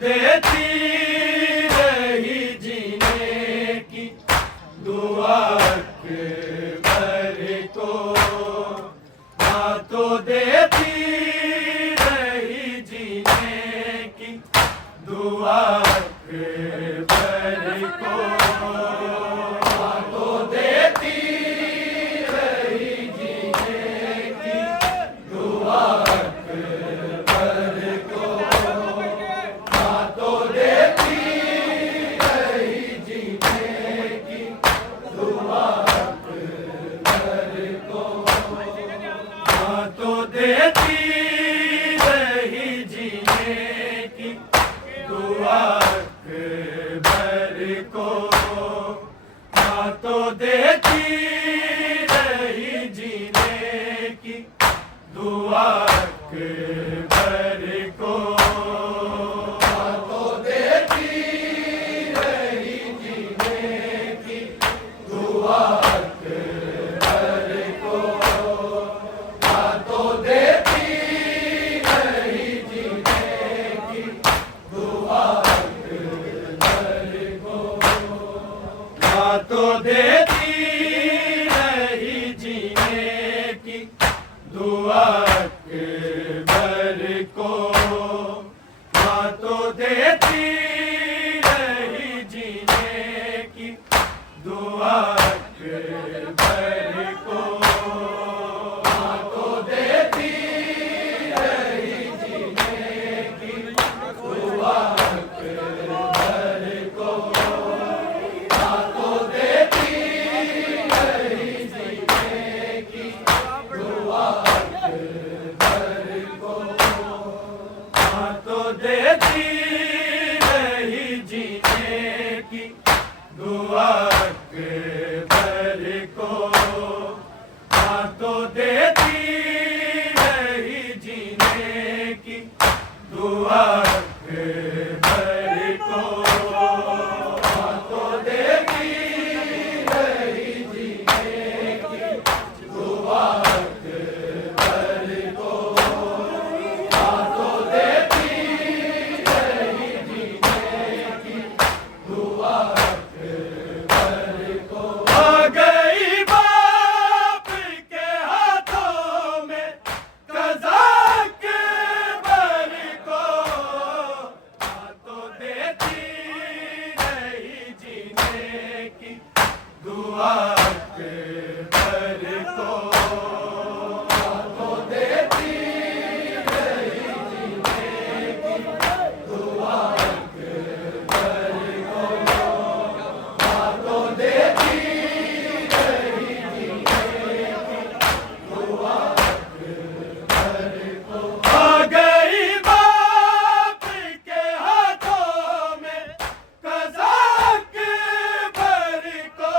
देती रही को ना तो देती रही जीने की दुआ अकबर को, ना तो देती रही जीने की दुआ अकबर को, ना तो देती रही जीने की दुआ तो देती रही जीने की दुआ अकबर को, ना तो देती रही जीने की दुआ अकबर को, ना तो देती रही जीने की दुआ अकबर को, ना तो देती रही जीने की दुआ अकबर को, ना तो देती रही जीने की दुआ अकबर को, ना तो देती रही जीने की दुआ अकबर को, ना तो देती रही जीने की दुआ अकबर को, ना तो देती रही जीने की दुआ अकबर को। आ गई बाप के हाथों में क़ज़ा अकबर को, ना तो देती रही जीने की दुआ अकबर को, ना तो देती रही जीने की दुआ अकबर को, ना तो देती रही जीने की दुआ अकबर को। आ गई बाप के हाथों में क़ज़ा अकबर को,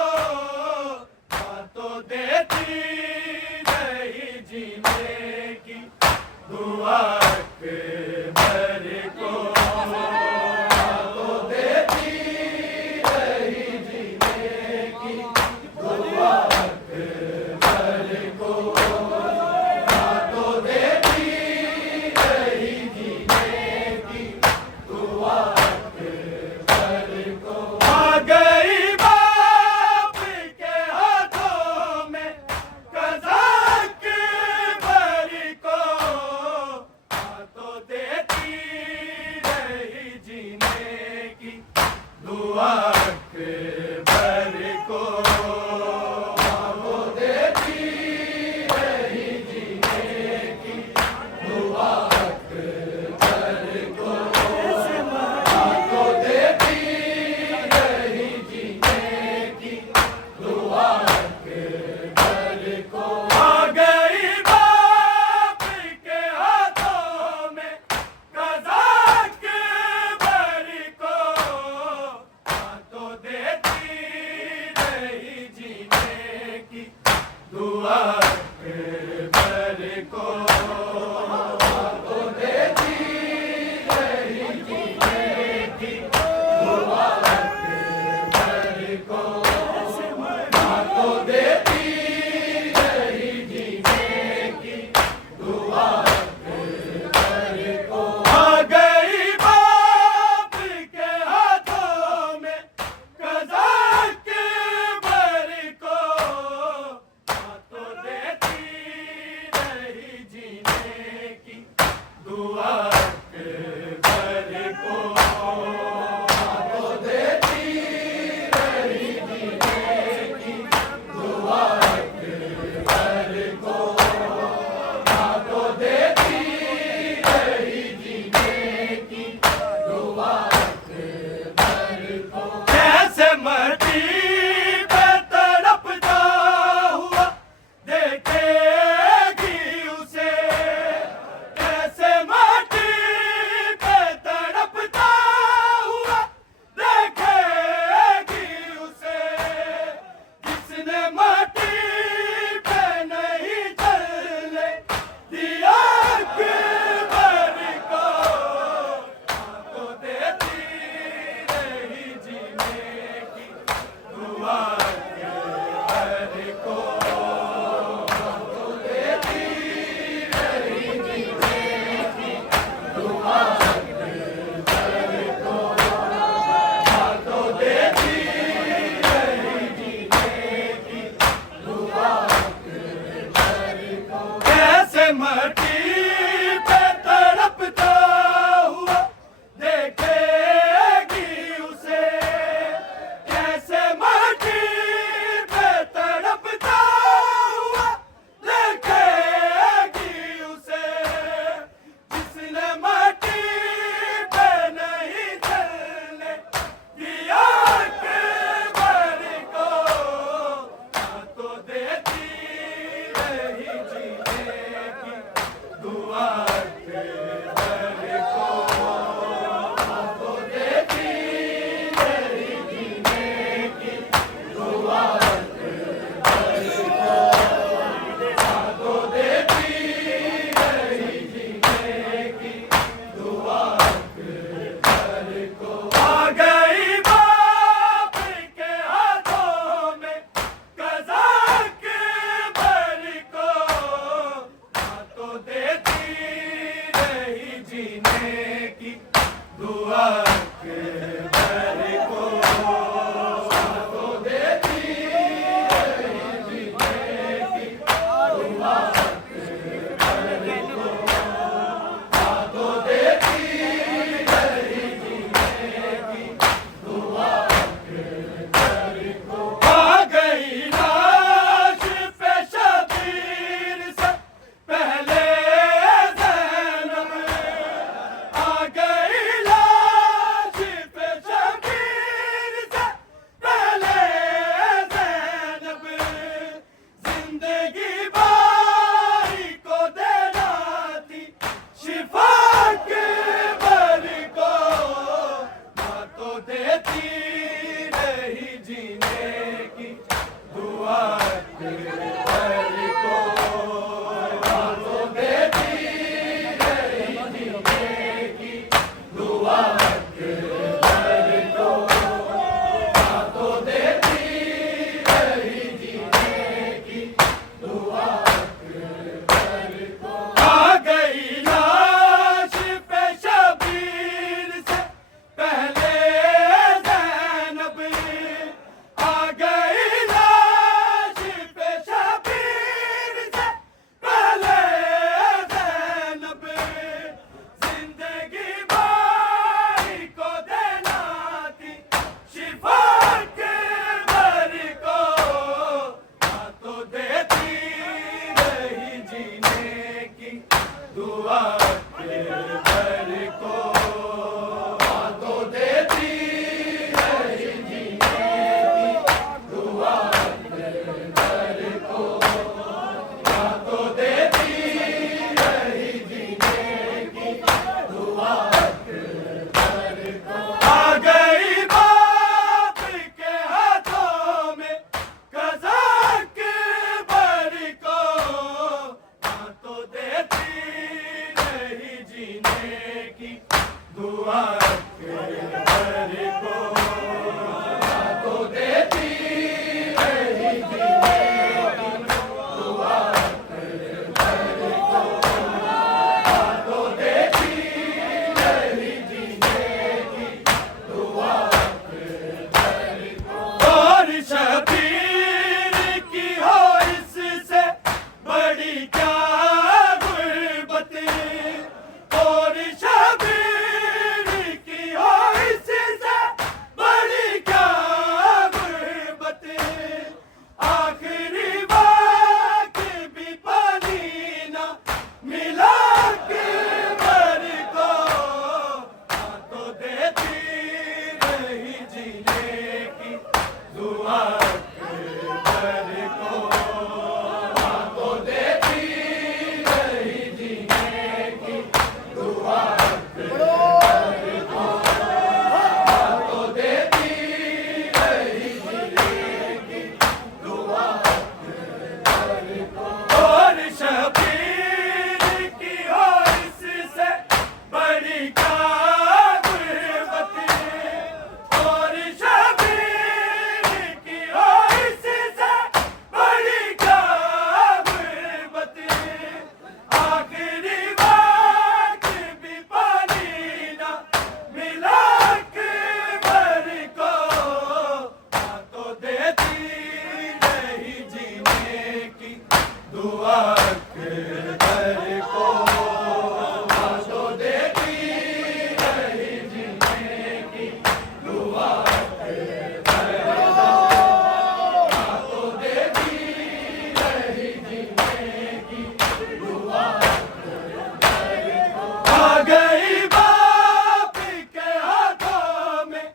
रही जीने की दुआ अकबर को। तो देती रही जीने की दुआ अकबर को। तो देती रही जीने की दुआ अकबर को। आ गई लाश पे शबीर से पहले ज़ैनब, आ गई लाश पे शबीर से पहले ज़ैनब। जिंदगी भाई को देना थी शिफा अकबर को। तो देती रही जीने की दुआ अकबर को। तो देती रही जीने की दुआ अकबर को। तो देती रही जीने की दुआ अकबर को। आ गई बाप के हाथों में कज़ा अकबर को। तो देती रही जीने की दुआ अकबर को। तो देती रही जीने की दुआ अकबर को। तो देती रही जीने की दुआ अकबर को। और शबीर की हो इससे बड़ी क्या गुर्बत। और शबीर की हो इससे बड़ी क्या गुर्बत। आखिरी वक्त भी पानी ना मिला अकबर को। तो देती रही जीने की दुआ अकबर को। तो देती रही जीने की दुआ अकबर को। तो देती रही जीने की दुआ अकबर को। और शबीर की हो इससे बड़ी क्या गुर्बत। और शबीर की हो इससे बड़ी क्या गुर्बत। आखिरी वक्त भी पानी ना मिला अकबर को। तो देती रही जीने की दुआ अकबर को। तो देती रही जीने की दुआ अकबर को। तो देती रही जीने की दुआ अकबर को। आ गई बाप के हाथों में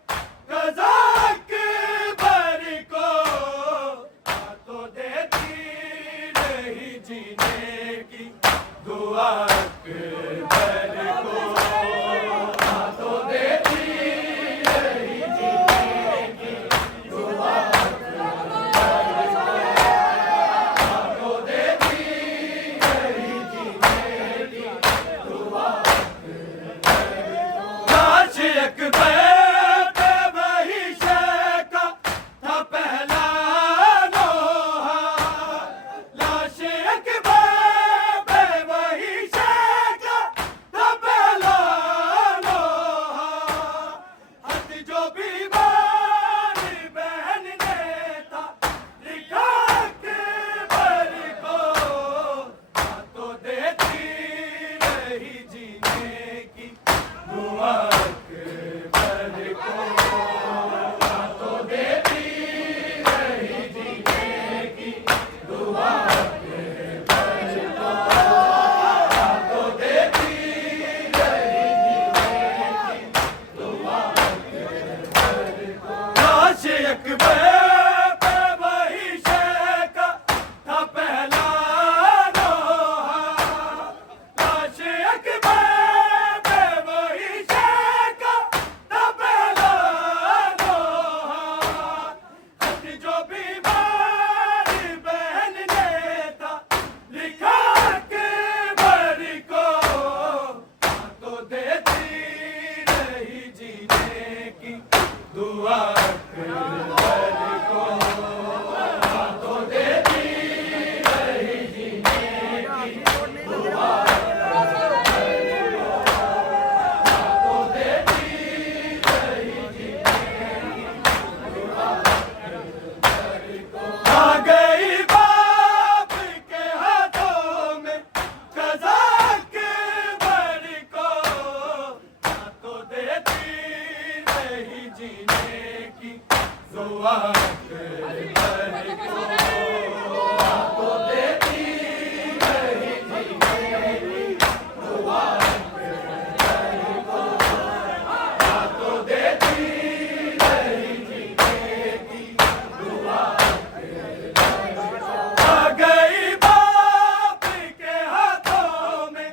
कज़ा अकबर को। तो देती रही जीने की दुआ अकबर को। तो देती रही जीने की दुआ अकबर को। तो देती रही जीने की दुआ अकबर को। लाश अकबर पे वही शय का था पहला लोहा। लाश अकबर पे वही शय का था पहला लोहा। हद जो बीमार बहन ने था लिखा अकबर को। तो देती रही जीने की दुआ अकबर को। तो देती रही जीने की दुआ अकबर को। तो देती रही जीने की दुआ अकबर को। लाश अकबर पे वही शय का था पहला लोहा। लाश अकबर पे वही शय का था पहला लोहा। दुआ अकबर को तो देती नहीं जीने की दुआ अकबर को तो देती नहीं जीने की दुआ आ गई बाप के हाथों में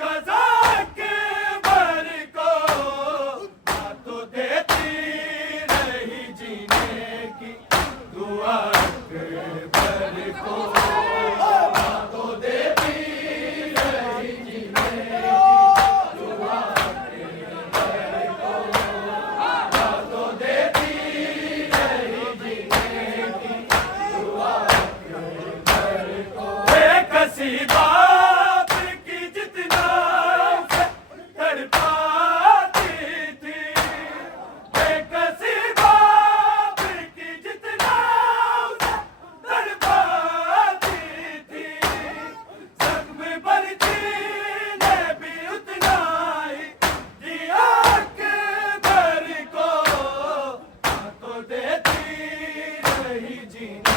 कज़ा अकबर को तो देती नहीं जीने की दुआ अकबर को तो देती नहीं जीने की दुआ अकबर को तो देती नहीं जीने की दुआ अकबर को बेकसी बाप की जितना उसे तड़पाती थी बेकसी बाप की जितना उसे तड़पाती थी जख्म बरती ने भी उतना ही दिया अकबर को तो देती नहीं जीने